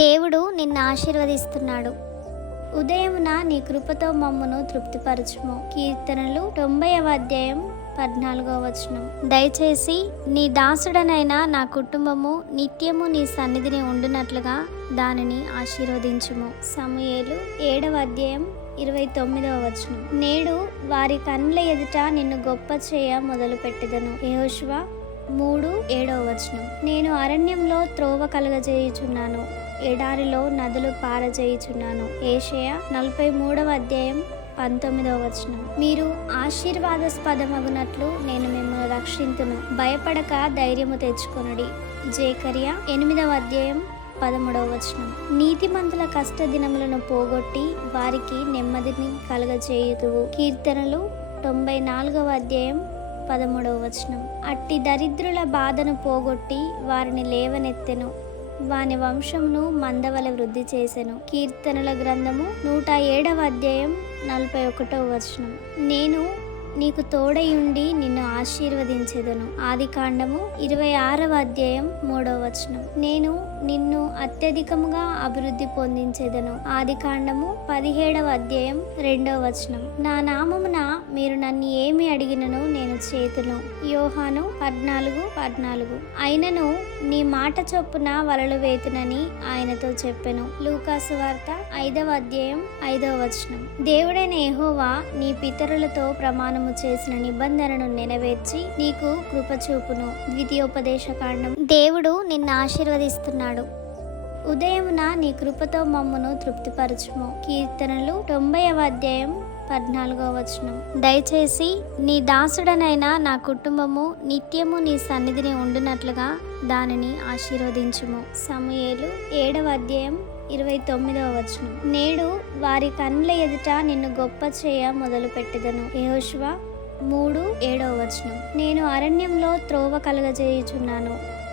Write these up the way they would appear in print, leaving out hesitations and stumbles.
దేవుడు నిన్ను ఆశీర్వదిస్తున్నాడు. ఉదయమున నీ కృపతో మమ్మును తృప్తిపరచుము. కీర్తనలు 90వ అధ్యాయం 14వ వచనం. దయచేసి నీ దాసుడనైన నా కుటుంబము నిత్యము నీ సన్నిధిని ఉండునట్లుగా దానిని ఆశీర్వదించుము. సమూయేలు 7వ అధ్యాయం 29వ వచనం. నేడు వారి కన్నుల ఎదుట నిన్ను గొప్ప చేయ మొదలుపెట్టెదను. యెహోషువ 3:7వ వచనం. నేను అరణ్యంలో త్రోవ కలుగజేయుచున్నాను, ఎడారిలో నదులు పారజేయుచున్నాను. యెషయా 43వ అధ్యాయం 19వ వచనం. మీరు ఆశీర్వాదాస్పదమగునట్లు నేను మిమ్మల్ని రక్షింతును, భయపడక ధైర్యము తెచ్చుకొనుడి. జేకర్యా 8వ అధ్యాయం 13వ వచనం. నీతిమంతుల కష్ట దినములను పోగొట్టి వారికి నెమ్మదిని కలగజేయుదువు. కీర్తనలు 94వ అధ్యాయం 13వ వచనం. అట్టి దరిద్రుల బాధను పోగొట్టి వారిని లేవనెత్తెను, వాని వంశమును మందవల వృద్ధి చేసెను. కీర్తనల గ్రంథము 107వ అధ్యాయం 41వ వచనం. నేను నీకు తోడయుండి నిన్ను ఆశీర్వదించెదను. ఆదికాండము 26వ అధ్యాయం 3వ వచనం. నేను నిన్ను అత్యధికముగా అభివృద్ధి పొందించెదను. ఆదికాండము 17వ అధ్యాయం 2వ వచనం. నా నామమున మీరు నన్ను ఏమి అడిగినను నేను చేతును. యోహాను 14:14. అయినను నీ మాట చొప్పున వలలు వేతునని ఆయనతో చెప్పెను. లూకాసు వార్త 5వ అధ్యాయం 5వ వచనం. దేవుడైన యెహోవా నీ పితరులతో ప్రమాణము చేసిన నిబంధనను నెరవేర్చి నీకు కృప చూపును. ద్వితీయోపదేశకాండం. దేవుడు నిన్ను ఆశీర్వదిస్తున్నాడు. ఉదయమున నీ కృపతో మమ్మును తృప్తిపరచుము. కీర్తనలు 90వ అధ్యాయం 14వ వచనం. దయచేసి నీ దాసుడనైన నా కుటుంబము నిత్యము నీ సన్నిధిని ఉండునట్లుగా దానిని ఆశీర్వదించుము. సమూయేలు 7వ అధ్యాయం 29వ వచనం. నేడు వారి కన్నుల ఎదుట నిన్ను గొప్ప చేయ మొదలుపెట్టెదను. యెహోషువ 3:7వ వచనం. నేను అరణ్యంలో త్రోవ కలుగజేయుచున్నాను,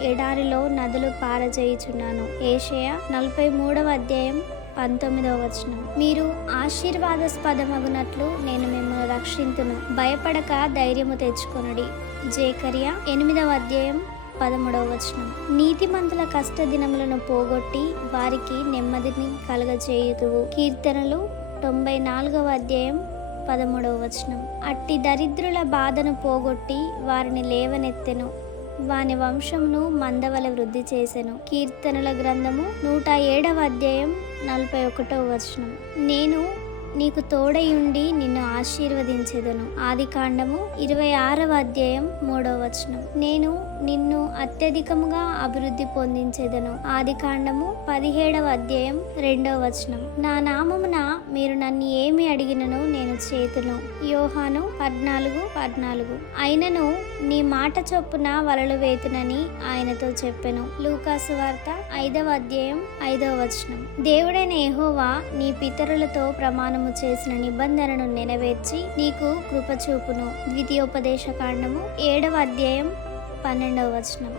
ఎడారిలో నదులు పారజేయుచున్నాను. యెషయా 43వ అధ్యాయం 19వ వచనం. మీరు ఆశీర్వాదాస్పదమగునట్లు నేను మిమ్మల్ని రక్షింతును, భయపడక ధైర్యము తెచ్చుకొనుడి. జేకర్యా 8వ అధ్యాయం 13వ వచనం. నీతిమంతుల కష్ట దినములను పోగొట్టి వారికి నెమ్మదిని కలగజేయుదువు. కీర్తనలు 94వ అధ్యాయం 13వ వచనం. అట్టి దరిద్రుల బాధను పోగొట్టి వారిని లేవనెత్తెను, వాని వంశమును మందవల వృద్ధి చేసెను. కీర్తనల గ్రంథము 107వ అధ్యాయం 41వ వచనం. నేను నీకు తోడయుండి నిన్ను ఆశీర్వదించెదను. ఆదికాండము 26వ అధ్యాయం 3వ వచనం. నేను నిన్ను అత్యధికముగా అభివృద్ధి పొందించెదను. ఆదికాండము 17వ అధ్యాయం 2వ వచనం. నా నామమున మీరు నన్ను ఏమి అడిగినను నేను చేతును. యోహాను 14:14. అయినను నీ మాట చొప్పున వలలు వేతునని ఆయనతో చెప్పెను. లూకాసు వార్త 5వ అధ్యాయం 5వ వచనం. దేవుడైన యెహోవా నీ పితరులతో ప్రమాణము చేసిన నిబంధనను నెరవేర్చి నీకు కృప చూపును. ద్వితీయోపదేశకాండము 7వ అధ్యాయం 12వ వచనం.